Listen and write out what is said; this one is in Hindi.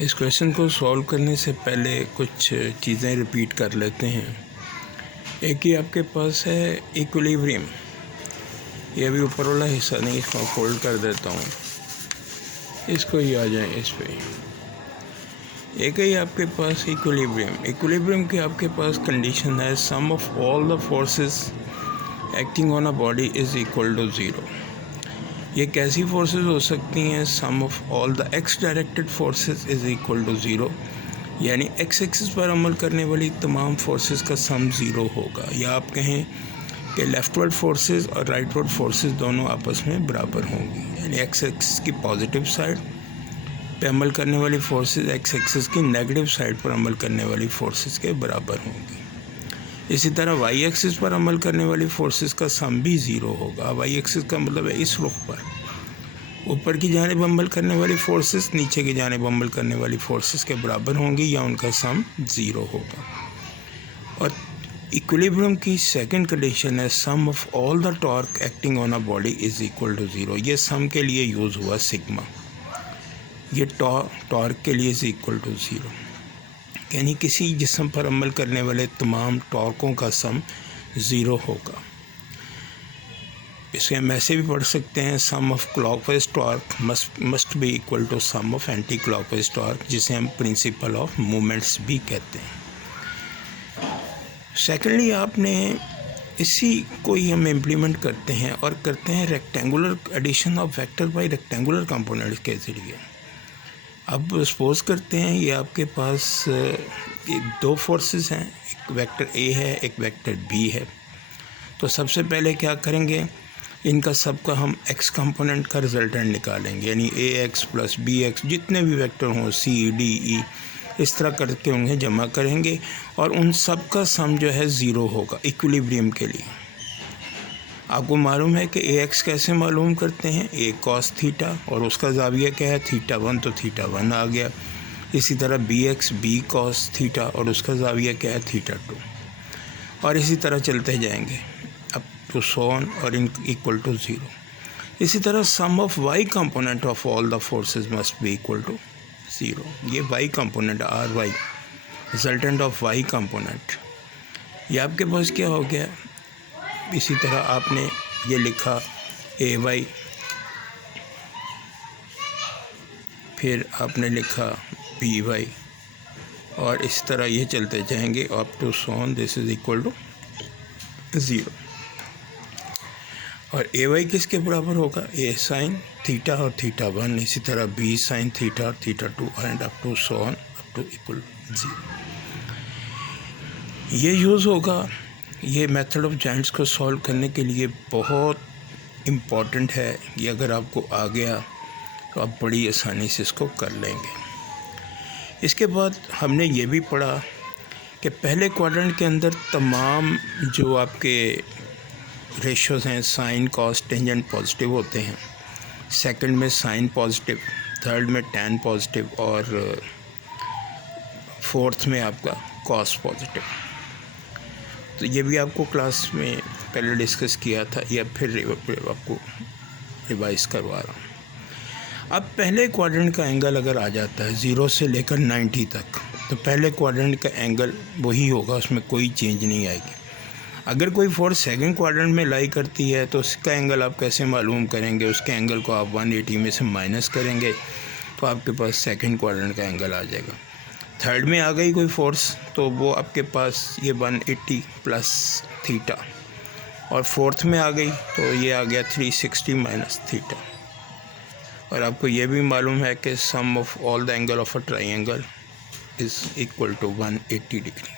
इस क्वेश्चन को सॉल्व करने से पहले कुछ चीज़ें रिपीट कर लेते हैं। एक ही आपके पास है इक्विलिब्रियम, ये भी ऊपर वाला हिस्सा नहीं, इसको फोल्ड कर देता हूँ, इसको ही आ जाए इस पे। एक ही आपके पास इक्विलिब्रियम की आपके पास कंडीशन है sum of all the forces acting on a body is equal to zero. ये कैसी फोर्सेस हो सकती हैं? Sum of all the x directed forces is equal to zero, यानी एक्स एक्सिस पर अमल करने वाली तमाम फोर्सेस का सम ज़ीरो होगा। या आप कहें कि लेफ्टवर्ड फोर्सेस और राइटवर्ड फोर्सेस दोनों आपस में बराबर होंगी, यानी एक्स एक्सिस की पॉजिटिव साइड पे अमल करने वाली फोर्सेस एक्स एक्सिस की नेगेटिव साइड पर अमल करने वाली फोर्सेस के बराबर होंगी। इसी तरह वाई एक्सिस पर अमल करने वाली फोर्सेस का सम भी ज़ीरो होगा। वाई एक्सिस का मतलब है इस रुख पर ऊपर की जानिब अमल करने वाली फोर्सेस नीचे की जानिब अमल करने वाली फोर्सेस के बराबर होंगी या उनका सम ज़ीरो होगा। और इक्विलिब्रियम की सेकंड कंडीशन है sum of all the torque acting on a body is equal to zero. ये सम के लिए यूज़ हुआ सिग्मा, ये टॉर्क के लिए इज़ इक्वल टू ज़ीरो, यानी किसी जिस्म पर अमल करने वाले तमाम टॉर्कों का सम ज़ीरो होगा। इसे हम ऐसे भी पढ़ सकते हैं sum of clockwise torque must be equal to sum of anticlockwise torque, जिसे हम प्रिंसिपल ऑफ मूवमेंट्स भी कहते हैं। सेकेंडली, आपने इसी को ही हम इम्प्लीमेंट करते हैं और करते हैं rectangular addition of vector by rectangular components के ज़रिए। अब सपोज़ करते हैं ये आपके पास दो फोर्सेस हैं, एक वेक्टर ए है, एक वेक्टर बी है। तो सबसे पहले क्या करेंगे, इनका सबका हम एक्स कंपोनेंट का रिजल्टेंट निकालेंगे, यानी ए एक्स प्लस बी एक्स जितने भी वेक्टर हों सी डी ई इस तरह करके उन्हें जमा करेंगे और उन सब का सम जो है ज़ीरो होगा इक्विलिब्रियम के लिए। आपको मालूम है कि ए एक्स कैसे मालूम करते हैं, ए कॉस थीटा और उसका ज़ाविया क्या है थीटा वन, तो थीटा वन आ गया। इसी तरह B X B cos theta और उसका ज़ाविया क्या है थीटा टू, और इसी तरह चलते जाएंगे अप टू सोन और इन इक्वल टू ज़ीरो। इसी तरह sum of y component of all the forces must be equal to zero. ये y component are y resultant of y component, ये आपके पास क्या हो गया। इसी तरह आपने ये लिखा ए वाई, फिर आपने लिखा बी वाई, और इस तरह ये चलते जाएंगे up to so on this is equal to zero. और ए वाई किसके बराबर होगा, ए साइन थीटा और थीटा वन, इसी तरह बी साइन थीटा और theta two and up to so on up to equal zero. ये यूज़ होगा, ये मेथड ऑफ जॉइंट्स को सॉल्व करने के लिए बहुत इम्पॉर्टेंट है। ये अगर आपको आ गया तो आप बड़ी आसानी से इसको कर लेंगे। इसके बाद हमने ये भी पढ़ा कि पहले क्वाड्रेंट के अंदर तमाम जो आपके रेशोज़ हैं साइन कॉस टेंजेंट पॉजिटिव होते हैं, सेकंड में साइन पॉजिटिव, थर्ड में टैन पॉजिटिव और फोर्थ में आपका कॉस पॉजिटिव। तो ये भी आपको क्लास में पहले डिस्कस किया था, या फिर आपको रिवाइज करवा रहा हूँ। अब पहले क्वाड्रेंट का एंगल अगर आ जाता है 0 से लेकर 90 तक, तो पहले क्वाड्रेंट का एंगल वही होगा, उसमें कोई चेंज नहीं आएगी। अगर कोई फोर्स सेकंड क्वाड्रेंट में लाई करती है तो उसका एंगल आप कैसे मालूम करेंगे, उसके एंगल को आप 180 में से माइनस करेंगे तो आपके पास सेकंड क्वाड्रेंट का एंगल आ जाएगा। थर्ड में आ गई कोई फोर्स तो वो आपके पास ये 180 प्लस थीटा, और फोर्थ में आ गई तो ये आ गया 360 माइनस थीटा। और आपको ये भी मालूम है कि sum of all the angle of a triangle is equal to 180 degree.